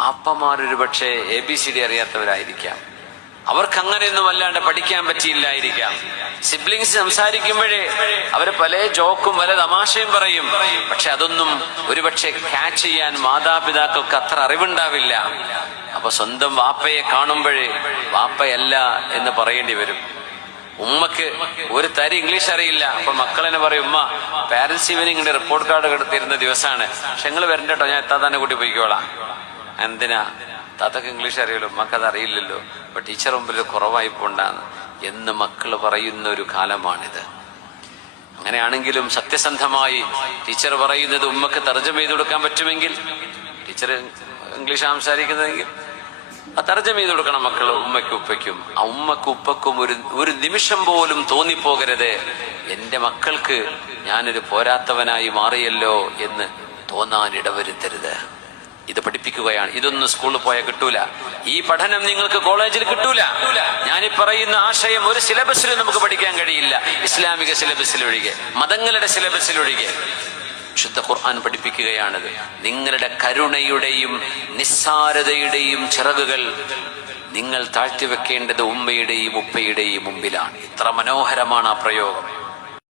വാപ്പമാരൊരു പക്ഷേ ABCD അറിയാത്തവരായിരിക്കാം. അവർക്ക് അങ്ങനെയൊന്നും അല്ലാണ്ട് പഠിക്കാൻ പറ്റിയില്ലായിരിക്കാം. സിബ്ലിങ്സ് സംസാരിക്കുമ്പോഴേ അവര് പല ജോക്കും പല തമാശയും പറയും. പക്ഷെ അതൊന്നും ഒരുപക്ഷെ ക്യാച്ച് ചെയ്യാൻ മാതാപിതാക്കൾക്ക് അത്ര അറിവുണ്ടാവില്ല. അപ്പൊ സ്വന്തം വാപ്പയെ കാണുമ്പോഴേ വാപ്പയല്ല എന്ന് പറയേണ്ടി വരും. ഉമ്മക്ക് ഒരു തരി ഇംഗ്ലീഷ് അറിയില്ല. അപ്പൊ മക്കളെന്നെ പറയും, ഉമ്മ പാരന്റ്സ് ഈവനിങ്ങിന്റെ റിപ്പോർട്ട് കാർഡ് തരുന്ന ദിവസമാണ്, പക്ഷെ നിങ്ങൾ വരണ്ട കേട്ടോ, ഞാൻ എത്താതെ കൂട്ടി പോയിക്കോളാം. എന്തിനാ? താത്തക്ക് ഇംഗ്ലീഷ് അറിയല്ലോ, മക്കത് അറിയില്ലല്ലോ, അപ്പൊ ടീച്ചർ മുമ്പിൽ കുറവായി പോണ്ടാന്ന് എന്ന് മക്കൾ പറയുന്ന ഒരു കാലമാണിത്. അങ്ങനെയാണെങ്കിലും സത്യസന്ധമായി ടീച്ചർ പറയുന്നത് ഉമ്മക്ക് തർജ്ജമ ചെയ്ത് കൊടുക്കാൻ പറ്റുമെങ്കിൽ, ടീച്ചർ ഇംഗ്ലീഷ് സംസാരിക്കുന്നതെങ്കിൽ ആ തർജ്ജമ ചെയ്ത് കൊടുക്കണം മക്കൾ ഉമ്മയ്ക്കും ഉപ്പയ്ക്കും. ആ ഉമ്മക്കും ഉപ്പക്കും ഒരു നിമിഷം പോലും തോന്നിപ്പോകരുത് എന്റെ മക്കൾക്ക് ഞാനൊരു പോരാത്തവനായി മാറിയല്ലോ എന്ന് തോന്നാൻ ഇടവരുത്തരുത്. ഇത് പഠിപ്പിക്കുകയാണ്. ഇതൊന്നും സ്കൂളിൽ പോയാൽ കിട്ടൂല. ഈ പഠനം നിങ്ങൾക്ക് കോളേജിൽ കിട്ടൂല. ഞാനീ പറയുന്ന ആശയം ഒരു സിലബസിലും നമുക്ക് പഠിക്കാൻ കഴിയില്ല. ഇസ്ലാമിക സിലബസിലൊഴികെ, മതങ്ങളുടെ സിലബസിലൊഴികെ. ശുദ്ധ ഖുർആൻ പഠിപ്പിക്കുകയാണത്. നിങ്ങളുടെ കരുണയുടെയും നിസ്സാരതയുടെയും ചിറകുകൾ നിങ്ങൾ താഴ്ത്തിവെക്കേണ്ടത് ഉമ്മയുടെയും ഉപ്പയുടെയും മുമ്പിലാണ്. ഇത്ര മനോഹരമാണ് ആ പ്രയോഗം.